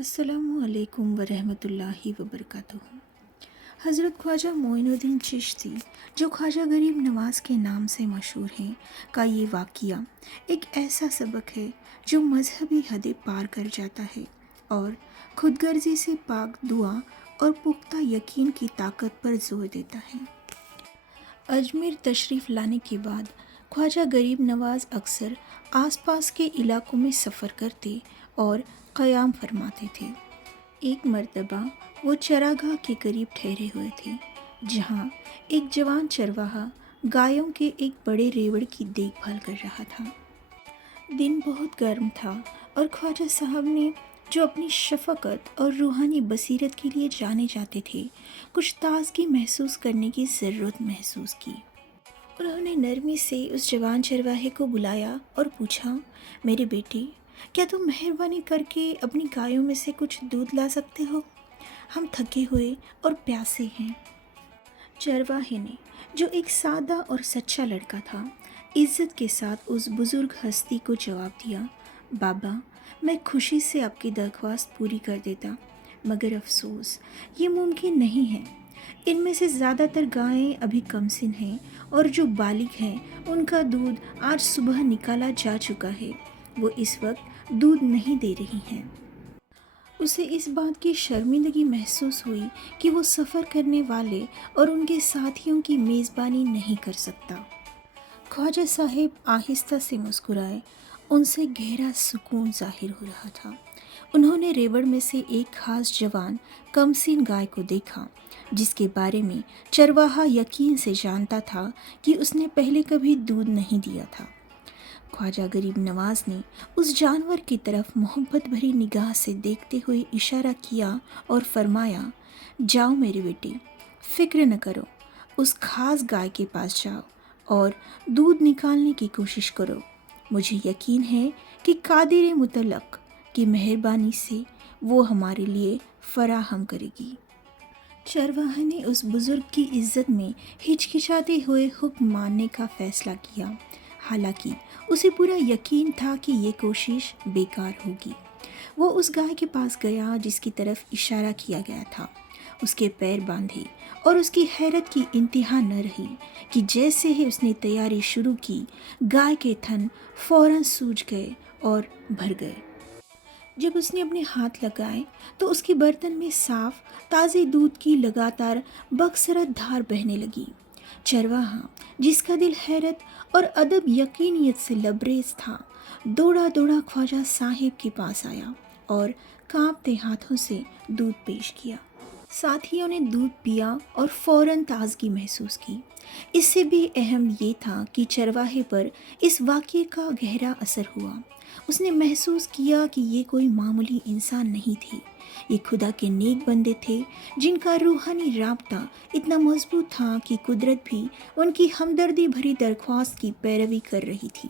السلام علیکم ورحمۃ اللہ وبرکاتہ۔ حضرت خواجہ معین الدین چشتی، جو خواجہ غریب نواز کے نام سے مشہور ہیں، کا یہ واقعہ ایک ایسا سبق ہے جو مذہبی حدیں پار کر جاتا ہے اور خود غرضی سے پاک دعا اور پختہ یقین کی طاقت پر زور دیتا ہے۔ اجمیر تشریف لانے کے بعد خواجہ غریب نواز اکثر آس پاس کے علاقوں میں سفر کرتے اور قیام فرماتے تھے۔ ایک مرتبہ وہ چراگاہ کے قریب ٹھہرے ہوئے تھے، جہاں ایک جوان چرواہا گایوں کے ایک بڑے ریوڑ کی دیکھ بھال کر رہا تھا۔ دن بہت گرم تھا اور خواجہ صاحب نے، جو اپنی شفقت اور روحانی بصیرت کے لیے جانے جاتے تھے، کچھ تازگی محسوس کرنے کی ضرورت محسوس کی۔ انہوں نے نرمی سے اس جوان چرواہے کو بلایا اور پوچھا، میرے بیٹے، کیا تم مہربانی کر کے اپنی گایوں میں سے کچھ دودھ لا سکتے ہو؟ ہم تھکے ہوئے اور پیاسے ہیں۔ چرواہے نے، جو ایک سادہ اور سچا لڑکا تھا، عزت کے ساتھ اس بزرگ ہستی کو جواب دیا، بابا، میں خوشی سے آپ کی درخواست پوری کر دیتا، مگر افسوس یہ ممکن نہیں ہے۔ ان میں سے زیادہ تر گائیں ابھی کم سن ہیں اور جو بالغ ہیں ان کا دودھ آج صبح نکالا جا چکا ہے، وہ اس وقت دودھ نہیں دے رہی ہیں۔ اسے اس بات کی شرمندگی محسوس ہوئی کہ وہ سفر کرنے والے اور ان کے ساتھیوں کی میزبانی نہیں کر سکتا۔ خواجہ صاحب آہستہ سے مسکرائے، ان سے گہرا سکون ظاہر ہو رہا تھا۔ انہوں نے ریوڑ میں سے ایک خاص جوان کمسن گائے کو دیکھا، جس کے بارے میں چرواہا یقین سے جانتا تھا کہ اس نے پہلے کبھی دودھ نہیں دیا تھا۔ خواجہ غریب نواز نے اس جانور کی طرف محبت بھری نگاہ سے دیکھتے ہوئے اشارہ کیا اور فرمایا، جاؤ میرے بیٹے، فکر نہ کرو، اس خاص گائے کے پاس جاؤ اور دودھ نکالنے کی کوشش کرو۔ مجھے یقین ہے کہ قادر مطلق کی مہربانی سے وہ ہمارے لیے فراہم کرے گی۔ چرواہے نے اس بزرگ کی عزت میں ہچکچاتے ہوئے حکم ماننے کا فیصلہ کیا، حالانکہ اسے پورا یقین تھا کہ یہ کوشش بیکار ہوگی۔ وہ اس گائے کے پاس گیا جس کی طرف اشارہ کیا گیا تھا، اس کے پیر باندھے، اور اس کی حیرت کی انتہا نہ رہی کہ جیسے ہی اس نے تیاری شروع کی، گائے کے تھن فوراً سوج گئے اور بھر گئے۔ جب اس نے اپنے ہاتھ لگائے تو اس کے برتن میں صاف تازے دودھ کی لگاتار بکثرت دھار بہنے لگی۔ چرواہا، جس کا دل حیرت اور ادب یقینیت سے لبریز تھا، دوڑا دوڑا خواجہ صاحب کے پاس آیا اور کانپتے ہاتھوں سے دودھ پیش کیا۔ ساتھیوں نے دودھ پیا اور فوراً تازگی محسوس کی۔ اس سے بھی اہم یہ تھا کہ چرواہے پر اس واقعے کا گہرا اثر ہوا۔ اس نے محسوس کیا کہ یہ کوئی معمولی انسان نہیں تھے، یہ خدا کے نیک بندے تھے، جن کا روحانی رابطہ اتنا مضبوط تھا کہ قدرت بھی ان کی ہمدردی بھری درخواست کی پیروی کر رہی تھی۔